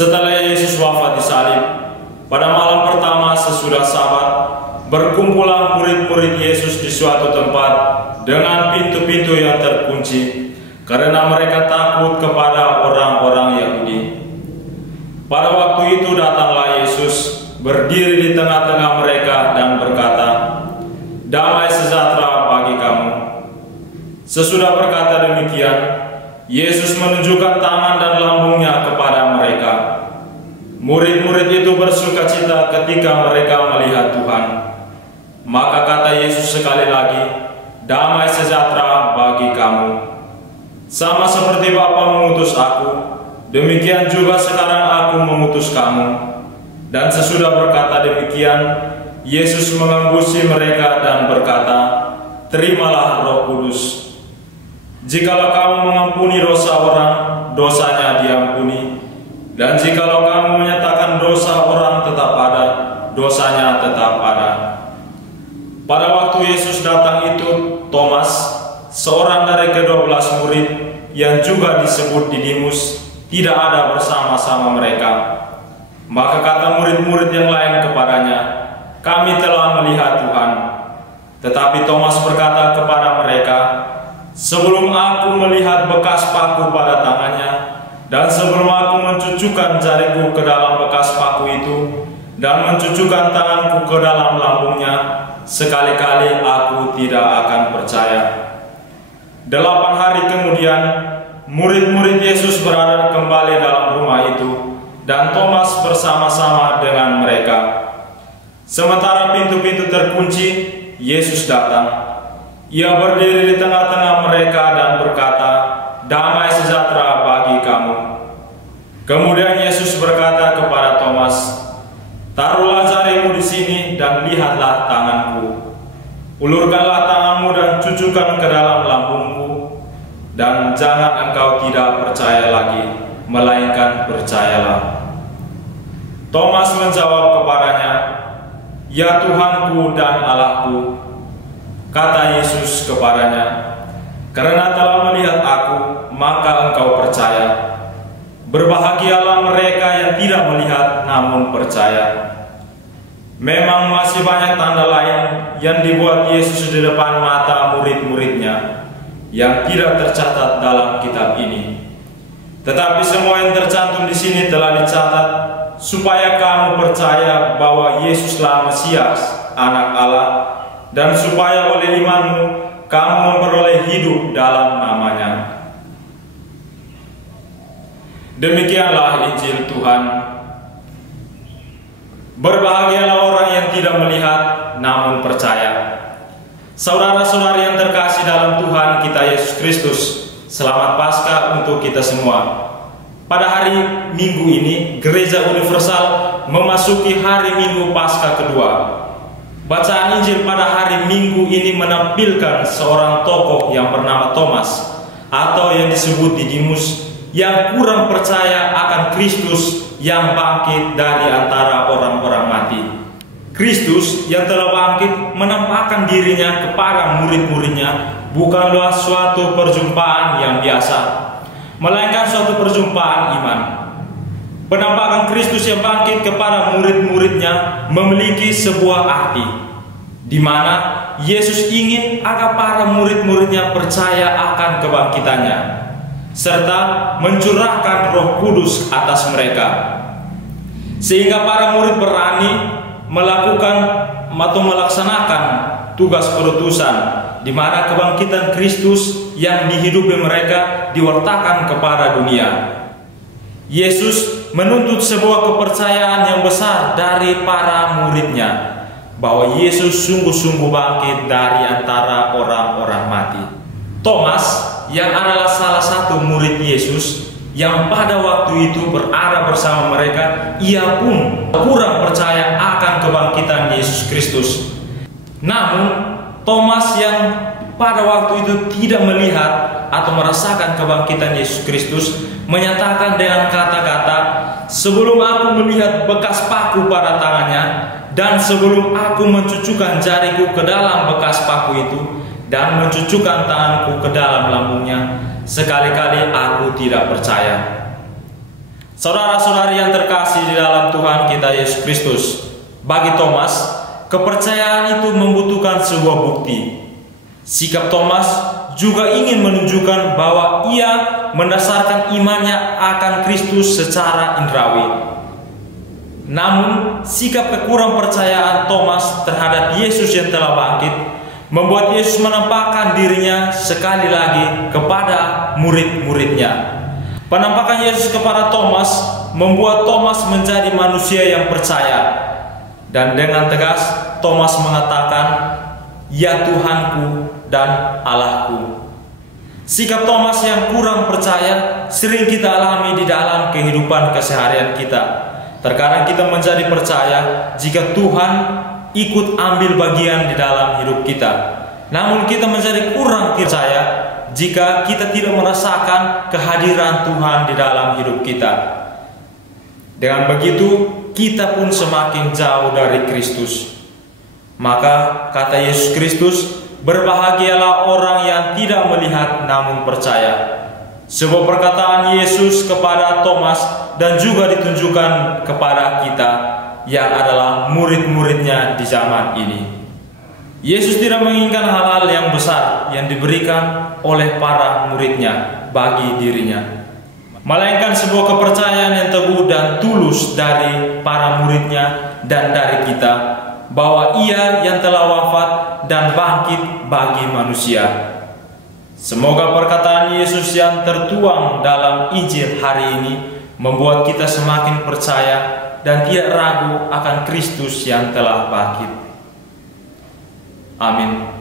Setelah Yesus wafat di salib, pada malam pertama sesudah Sabat, berkumpullah murid-murid Yesus di suatu tempat dengan pintu-pintu yang terkunci, karena mereka takut kepada orang-orang Yahudi. Pada waktu itu datanglah Yesus, berdiri di tengah-tengah mereka dan berkata, "Damai sejahtera bagi kamu." Sesudah berkata demikian, Yesus menunjukkan tangan dan lambungnya kepada mereka. Murid-murid itu bersukacita ketika mereka melihat Tuhan. Maka kata Yesus sekali lagi, "Damai sejahtera bagi kamu. Sama seperti Bapa mengutus aku, demikian juga sekarang aku mengutus kamu." Dan sesudah berkata demikian, Yesus mengembusi mereka dan berkata, "Terimalah Roh Kudus. Jikalau kamu mengampuni dosa orang, dosanya diampuni. Dan jikalau kamu menyatakan dosa orang tetap ada, dosanya tetap ada." Pada waktu Yesus datang itu, Thomas, seorang dari ke-12 murid yang juga disebut Didimus, tidak ada bersama-sama mereka. Maka kata murid-murid yang lain kepadanya, "Kami telah melihat Tuhan." Tetapi Thomas berkata kepada mereka, "Sebelum aku melihat bekas paku pada tangannya, dan sebelum aku mencucukkan jariku ke dalam bekas paku itu, dan mencucukkan tanganku ke dalam lambungnya, sekali-kali aku tidak akan percaya." 8 hari kemudian, murid-murid Yesus berada kembali dalam rumah itu, dan Thomas bersama-sama dengan mereka. Sementara pintu-pintu terkunci, Yesus datang. Ia berdiri di tengah-tengah mereka dan berkata, "Damai sejahtera bagi kamu." Kemudian Yesus berkata kepada Thomas, "Taruhlah jarimu di sini dan lihatlah tanganku. Ulurkanlah tanganmu dan cucukkan ke dalam lambungku. Dan jangan engkau tidak percaya lagi, melainkan percayalah." Thomas menjawab kepadanya, "Ya Tuhanku dan Allahku." Kata Yesus kepadanya, "Karena telah melihat aku, maka engkau percaya. Berbahagialah mereka yang tidak melihat namun percaya." Memang masih banyak tanda lain yang dibuat Yesus di depan mata murid-muridnya yang tidak tercatat dalam kitab ini. Tetapi semua yang tercantum di sini telah dicatat supaya kamu percaya bahwa Yesuslah Mesias, Anak Allah, dan supaya oleh imanmu kamu memperoleh hidup dalam namanya. Demikianlah Injil Tuhan. Berbahagialah orang yang tidak melihat namun percaya. Saudara-saudari yang terkasih dalam Tuhan kita Yesus Kristus, selamat Paskah untuk kita semua. Pada hari Minggu ini, Gereja Universal memasuki hari Minggu Paskah kedua. Bacaan Injil pada hari Minggu ini menampilkan seorang tokoh yang bernama Thomas, atau yang disebut Didimus, yang kurang percaya akan Kristus yang bangkit dari antara orang-orang mati. Kristus yang telah bangkit menampakkan dirinya kepada murid-muridnya bukanlah suatu perjumpaan yang biasa, melainkan suatu perjumpaan iman. Penampakan Kristus yang bangkit kepada murid-muridnya memiliki sebuah arti, di mana Yesus ingin agar para murid-muridnya percaya akan kebangkitannya, serta mencurahkan Roh Kudus atas mereka, sehingga para murid berani melakukan atau melaksanakan tugas perutusan, di mana kebangkitan Kristus yang dihidupi mereka diwartakan kepada dunia. Yesus menuntut sebuah kepercayaan yang besar dari para muridnya, bahwa Yesus sungguh-sungguh bangkit dari antara orang-orang mati. Thomas, yang adalah salah satu murid Yesus yang pada waktu itu berada bersama mereka, ia pun kurang percaya akan kebangkitan Yesus Kristus. Namun Thomas yang pada waktu itu tidak melihat atau merasakan kebangkitan Yesus Kristus menyatakan dengan kata-kata, "Sebelum aku melihat bekas paku pada tangannya, dan sebelum aku mencucukkan jariku ke dalam bekas paku itu, dan mencucukkan tanganku ke dalam lambungnya, sekali-kali aku tidak percaya." Saudara-saudari yang terkasih di dalam Tuhan kita Yesus Kristus, bagi Thomas, kepercayaan itu membutuhkan sebuah bukti. Sikap Thomas juga ingin menunjukkan bahwa ia mendasarkan imannya akan Kristus secara indrawi. Namun, sikap kekurang percayaan Thomas terhadap Yesus yang telah bangkit membuat Yesus menampakkan dirinya sekali lagi kepada murid-muridnya. Penampakan Yesus kepada Thomas membuat Thomas menjadi manusia yang percaya. Dan dengan tegas Thomas mengatakan, "Ya Tuhanku dan Allahku." Sikap Thomas yang kurang percaya sering kita alami di dalam kehidupan keseharian kita. Terkadang kita menjadi percaya jika Tuhan ikut ambil bagian di dalam hidup kita. Namun kita menjadi kurang percaya jika kita tidak merasakan kehadiran Tuhan di dalam hidup kita. Dengan begitu, kita pun semakin jauh dari Kristus. Maka kata Yesus Kristus, "Berbahagialah orang yang tidak melihat namun percaya." Sebuah perkataan Yesus kepada Thomas dan juga ditunjukkan kepada kita yang adalah murid-muridnya di zaman ini. Yesus tidak menginginkan hal-hal yang besar yang diberikan oleh para muridnya bagi dirinya, melainkan sebuah kepercayaan yang teguh dan tulus dari para muridnya dan dari kita, bahwa Ia yang telah wafat dan bangkit bagi manusia. Semoga perkataan Yesus yang tertuang dalam Injil hari ini membuat kita semakin percaya dan tidak ragu akan Kristus yang telah bangkit. Amin.